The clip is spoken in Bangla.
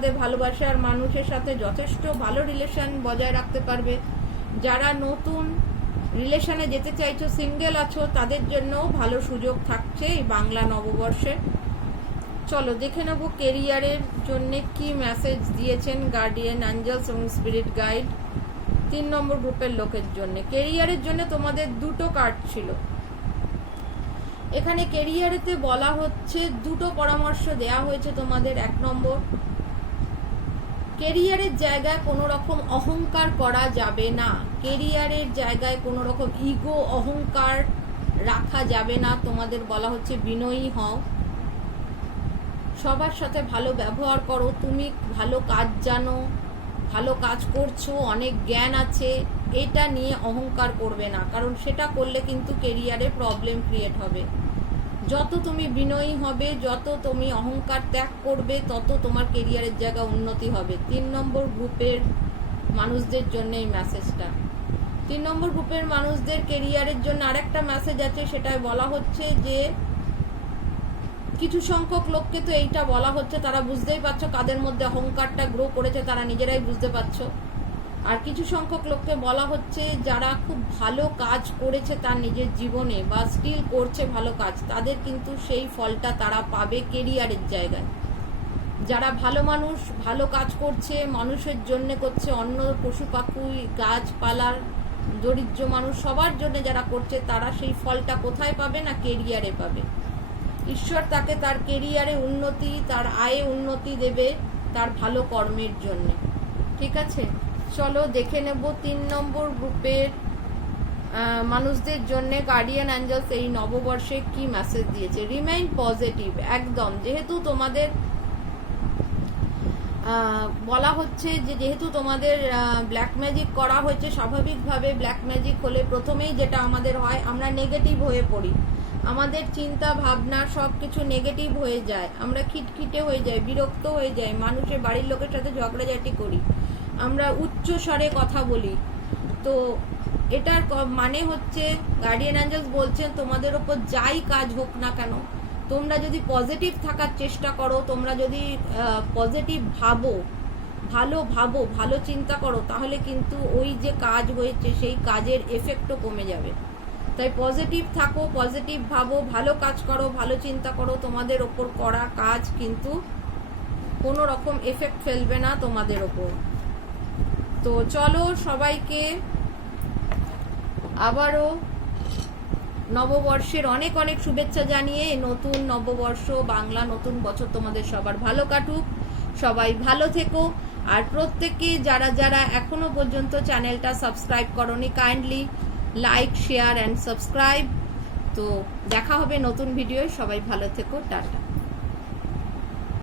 তোমাদের ভালোবাসার মানুষের সাথে যথেষ্ট ভালো রিলেশন বজায় রাখতে পারবে। যারা নতুন রিলেশনে যেতে চাইছো, সিঙ্গেল আছো, তাদের জন্যও ভালো সুযোগ থাকছে এই বাংলা নববর্ষে। চলো দেখে নেবো কেরিয়ারের জন্য কি মেসেজ দিয়েছেন গার্ডিয়ান অ্যাঞ্জেলস এবং স্পিরিট গাইড 3 নম্বর গ্রুপের লোকের জন্য। কেরিয়ারের জন্য তোমাদের 2টো কার্ড ছিল। এখানে কেরিয়ারেতে বলা হচ্ছে 2টো পরামর্শ দেয়া হয়েছে তোমাদের। 1 নম্বর, কেরিয়ারের জায়গায় কোনো রকম অহংকার করা যাবে না। কেরিয়ারের জায়গায় কোনো রকম ইগো, অহংকার রাখা যাবে না। তোমাদের বলা হচ্ছে বিনয়ী হও, সবার সাথে ভালো ব্যবহার করো। তুমি ভালো কাজ জানো, ভালো কাজ করছো, অনেক জ্ঞান আছে, এটা নিয়ে অহংকার করবে না, কারণ সেটা করলে কিন্তু কেরিয়ারে প্রবলেম ক্রিয়েট হবে। যত তুমি বিনয়ী হবে, যত তুমি অহংকার ত্যাগ করবে, তত তোমার কেরিয়ারের জায়গা উন্নতি হবে। 3 নম্বর গ্রুপের মানুষদের জন্য এই মেসেজটা। 3 নম্বর গ্রুপের মানুষদের কেরিয়ারের জন্য আরেকটা মেসেজ আছে, সেটাই বলা হচ্ছে যে কিছু সংখ্যক লোককে তো এইটা বলা হচ্ছে, তারা বুঝতেই পারছো কাদের মধ্যে অহংকারটা গ্রো করেছে, তারা নিজেরাই বুঝতে পারছো। আর কিছু সংখ্যক লোককে বলা হচ্ছে যারা খুব ভালো কাজ করেছে তার নিজের জীবনে বা স্টিল করছে ভালো কাজ, তাদের কিন্তু সেই ফলটা তারা পাবে কেরিয়ারের জায়গায়। যারা ভালো মানুষ, ভালো কাজ করছে, মানুষের জন্য করছে, অন্য পশু পাখি, গাছপালার, দরিদ্র মানুষ, সবার জন্য যারা করছে, তারা সেই ফলটা কোথায় পাবে না, কেরিয়ারে পাবে। ঈশ্বর তাকে তার কেরিয়ারে উন্নতি, তার আয়ে উন্নতি দেবে তার ভালো কর্মের জন্য। ঠিক আছে, চলো দেখে নেব 3 নম্বর গ্রুপের মানুষদের জন্য গার্ডিয়ান অ্যাঞ্জেলস এই নববর্ষে কি মেসেজ দিয়েছে। রিমাইন পজিটিভ, একদম। যেহেতু তোমাদের বলা হচ্ছে যে যেহেতু তোমাদের ব্ল্যাক ম্যাজিক করা হয়েছে, স্বাভাবিকভাবে ব্ল্যাক ম্যাজিক হলে প্রথমেই যেটা আমাদের হয়, আমরা নেগেটিভ হয়ে পড়ি। আমাদের চিন্তা ভাবনা সব কিছু নেগেটিভ হয়ে যায়, আমরা খিটখিটে হয়ে যাই, বিরক্ত হয়ে যাই, মানুষের বাড়ির লোকের সাথে ঝগড়াঝাটি করি, আমরা উচ্চ স্বরে কথা বলি। তো এটার মানে হচ্ছে গার্ডিয়ান অ্যাঞ্জেলস বলছেন তোমাদের ওপর যাই কাজ হোক না কেন, তোমরা যদি পজিটিভ থাকার চেষ্টা করো, তোমরা যদি পজিটিভ ভাবো, ভালো চিন্তা করো, তাহলে কিন্তু ওই যে কাজ হয়েছে সেই কাজের এফেক্টও কমে যাবে। তাই পজিটিভ থাকো, পজিটিভ ভাবো, ভালো কাজ করো, ভালো চিন্তা করো, তোমাদের ওপর করা কাজ কিন্তু কোনো রকম এফেক্ট ফেলবে না তোমাদের ওপর। তো চলো সবাইকে আবারও নববর্ষের অনেক অনেক শুভেচ্ছা জানিয়ে, নতুন নববর্ষ, বাংলা নতুন বছর তোমাদের সবার ভালো কাটুক, সবাই ভালো থেকো। আর প্রত্যেকে যারা যারা এখনো পর্যন্ত চ্যানেলটা সাবস্ক্রাইব করোনি, kindly like, share and subscribe. তো দেখা হবে নতুন ভিডিও, সবাই ভালো থেকো, টাটা।